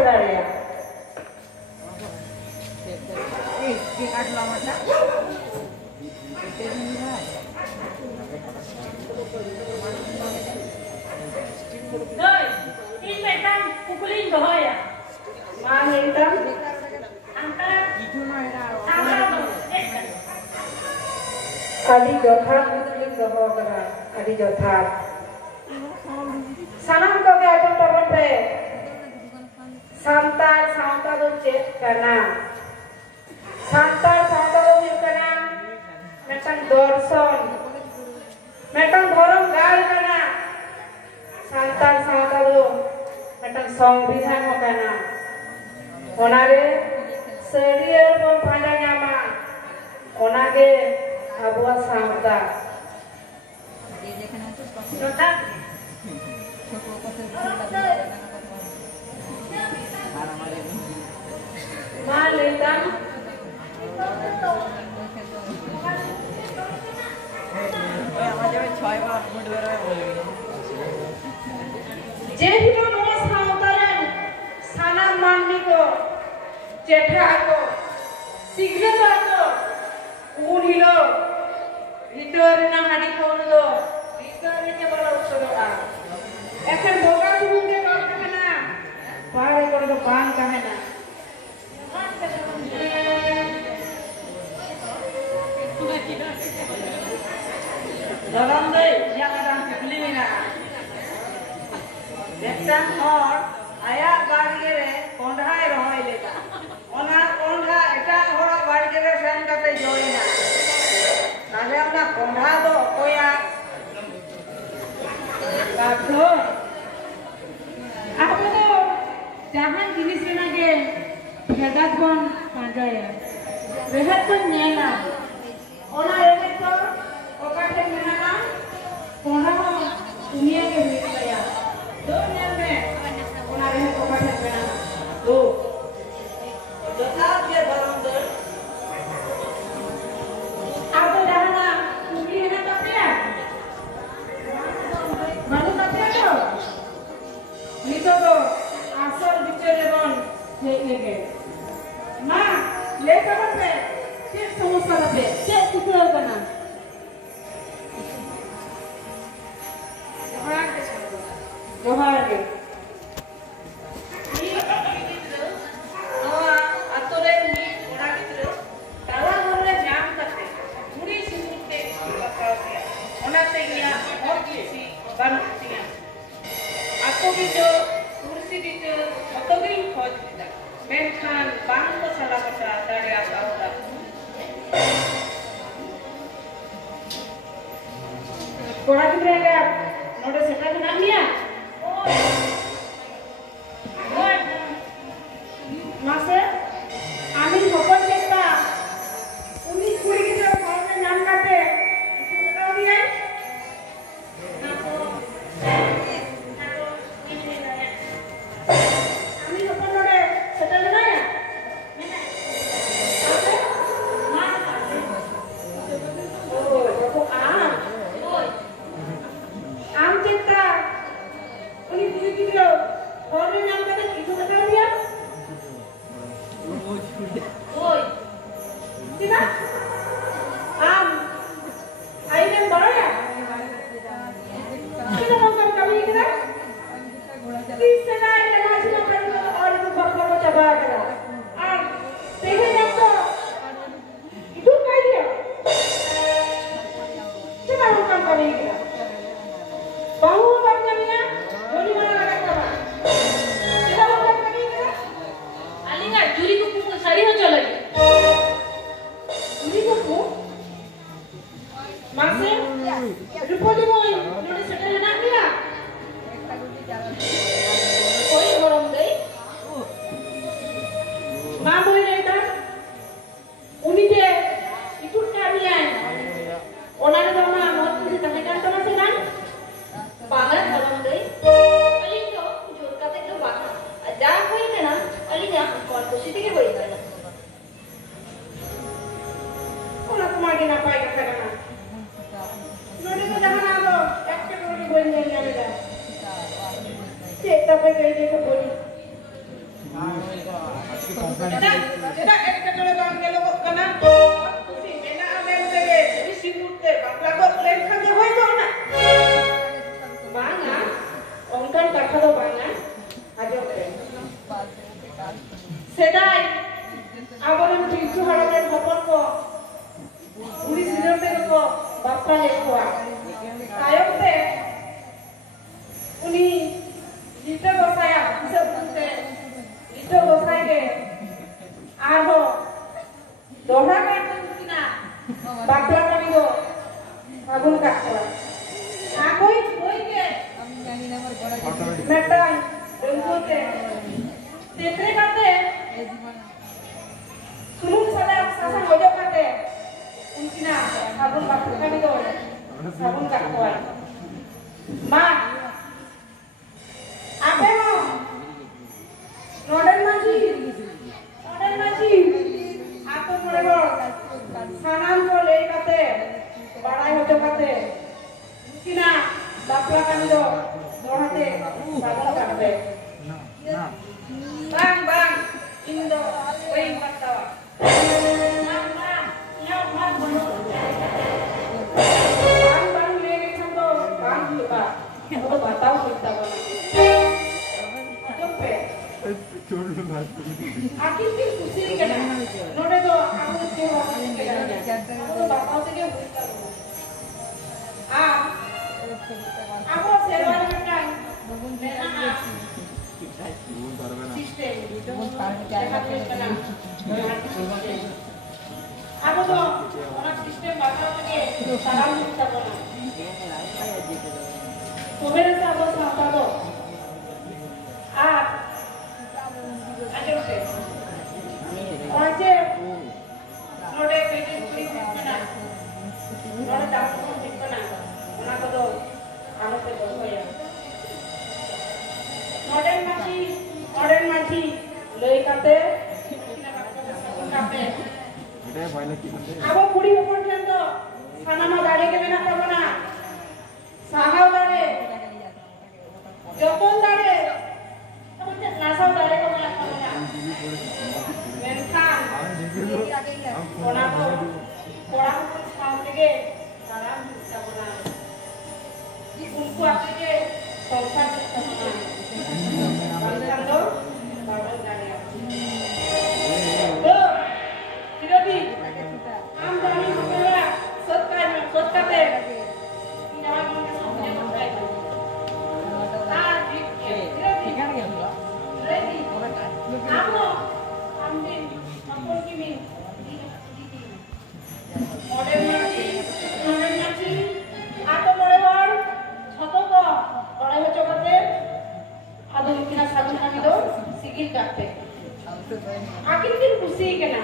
ᱯᱮᱲᱟᱲᱮᱭᱟ ᱤᱧ ᱢᱤᱫᱴᱟᱝ ᱠᱩᱠᱞᱤᱧ ᱫᱚᱦᱚᱭᱟ ᱢᱟ ᱞᱟᱹᱭᱛᱟᱢ ᱟᱹᱰᱤ ᱡᱚᱛᱷᱟᱛ ᱠᱩᱠᱞᱤᱧ ᱫᱚᱦᱚ ᱠᱟᱫᱟ ᱟᱹᱰᱤ ᱡᱚᱛᱷᱟᱛ ᱥᱟᱱᱟᱢ ᱠᱚᱜᱮ ᱟᱸᱡᱚᱢ ᱛᱟᱵᱚᱱ ᱯᱮ ᱥᱟᱱᱛᱟᱲ ᱥᱟᱶᱛᱟ ᱫᱚ ᱪᱮᱫ ᱠᱟᱱᱟ ᱥᱟᱱᱛᱟᱲ ᱥᱟᱶᱛᱟ ᱫᱚ ᱦᱩᱭᱩᱜ ᱠᱟᱱᱟ ᱢᱤᱫᱴᱟᱝ ᱫᱚᱨᱥᱚᱱ ᱢᱤᱫᱴᱟᱝ ᱫᱷᱚᱨᱚᱢ ᱜᱟᱲ ᱠᱟᱱᱟ ᱥᱟᱱᱛᱟᱲ ᱥᱟᱶᱛᱟ ᱫᱚ ᱢᱤᱫᱴᱟᱝ ᱥᱚᱝᱵᱤᱫᱷᱟᱱ ᱦᱚᱸ ᱠᱟᱱᱟ ᱚᱱᱟᱨᱮ ᱥᱟᱹᱨᱤᱭᱟᱹᱲ ᱵᱚᱱ ᱯᱟᱸᱡᱟ ᱧᱟᱢᱟ ᱚᱱᱟᱜᱮ ᱟᱵᱚᱣᱟᱜ ᱥᱟᱶᱛᱟ ᱢᱟ ᱞᱟᱹᱭᱛᱟᱢ ᱡᱮᱦᱮᱛᱩ ᱱᱚᱣᱟ ᱥᱟᱶᱛᱟ ᱨᱮᱱ ᱥᱟᱱᱟᱢ ᱢᱟᱹᱱᱢᱤ ᱠᱚ ᱪᱮᱴᱷᱟ ᱟᱠᱚ ᱥᱤᱠᱷᱱᱟᱹᱛ ᱟᱠᱚ ᱩᱱ ᱦᱤᱞᱳᱜ ᱵᱷᱤᱛᱟᱹᱨ ᱨᱮᱱᱟᱜ ᱦᱟᱺᱰᱤ ᱯᱟᱹᱣᱨᱟᱹ ᱫᱚ ᱵᱷᱤᱛᱟᱹᱨ ᱨᱮᱜᱮ ᱵᱚᱞᱚ ᱩᱛᱟᱹᱨᱚᱜᱼᱟ ᱮᱠᱷᱮᱱ ᱵᱚᱸᱜᱟ ᱥᱩᱢᱩᱝ ᱜᱮ ᱵᱟᱝ ᱛᱟᱦᱮᱱᱟ ᱵᱟᱦᱨᱮ ᱠᱚᱨᱮ ᱫᱚ ᱵᱟᱝ ᱛᱟᱦᱮᱱᱟ ᱫᱚᱨᱚᱢ ᱫᱟᱹᱭ ᱤᱧᱟᱹᱜ ᱢᱤᱫᱴᱟᱝ ᱠᱩᱠᱞᱤ ᱢᱮᱱᱟᱜᱼᱟ ᱢᱤᱫᱴᱟᱝ ᱦᱚᱲ ᱟᱭᱟᱜ ᱵᱟᱲᱜᱮ ᱨᱮ ᱠᱚᱸᱰᱷᱟᱭ ᱨᱚᱦᱚᱭ ᱞᱮᱫᱟ ᱚᱱᱟ ᱠᱚᱸᱰᱷᱟ ᱮᱴᱟᱜ ᱦᱚᱲᱟᱜ ᱵᱟᱲᱜᱮ ᱨᱮ ᱥᱮᱱ ᱠᱟᱛᱮ ᱡᱚᱭᱮᱱᱟ তাহলে আমরা কন্ডা তো কয়া কাটো আবো তো জাহান জিনিস রেনাগে ভেদাত বন পাঁজায়া রেহাত বন নেনা ওনা রেহাত তো ওকাঠে মেনানা কোনা হো দুনিয়া के हुई गया दो नेल में ओना রেহাত ওকাঠে মেনানা दो যথার্থ যে ধরম দই Apa dahana mungkin hendak tapi ya? Malu tapi ya? Nito to asal bicara bon lege. Ma, leka apa? Cek समस्या apa? Cek tukar kana. Johar ke. Aku gitu, kursi gitu, otogin khoj kita. Menkan bang ko salah kata dari asal. Kora kita ya, node setan namanya. Masa, amin hopon kita. Uni kuri kita mau nyam kate, itu tahu dia? ᱞᱮᱠᱚᱣᱟ ᱛᱟᱭᱚᱢ ᱛᱮ उनी लीटो गोसाया हिसाब करते लीटो गोसाई के आरो दोहरा काटते किना बाटला करी दो फागुन काटवा आ कोई के मेटन रंगोते तेतरे करते सुनुम साला सासा होजो करते उनकिना फागुन बाटला करी दो फागुन काटवा मां आपे हो नोडन माजी आपे मोरे हो सानाम को ले काते बड़ाई होते काते किना बापला कानी दो दोहाते सागन काटे bang indo wing matawa bang le ke samdo bang lupa तो बताओ कितना बना पे आखिर भी खुशी के ना नोड़े तो आपको क्यों के ना तो बताओ से क्यों आ आपको शेरवानी में का सिस्टम आपको तो और सिस्टम बताओ के सारा कितना बना तो मेरे साथ बस आता दो आप आगे उठे और जे नोडे पेटी पूरी करना नोडे दांत को करना उना को दो आलो पे दो होया नोडे माची लई काते काते अब पूरी ऊपर ठेन दो खाना में गाड़ी के बिना करना साहाव दाड़े जपन दाड़े नासाव दाड़े को मैं करना मेनखान कोना को सामने के आराम से बना उनको आके के संसार करना बालकान दो बाबन दाड़े तो फिरदी आम दाड़ी मेरा सत्काते आखिर खुशी के ना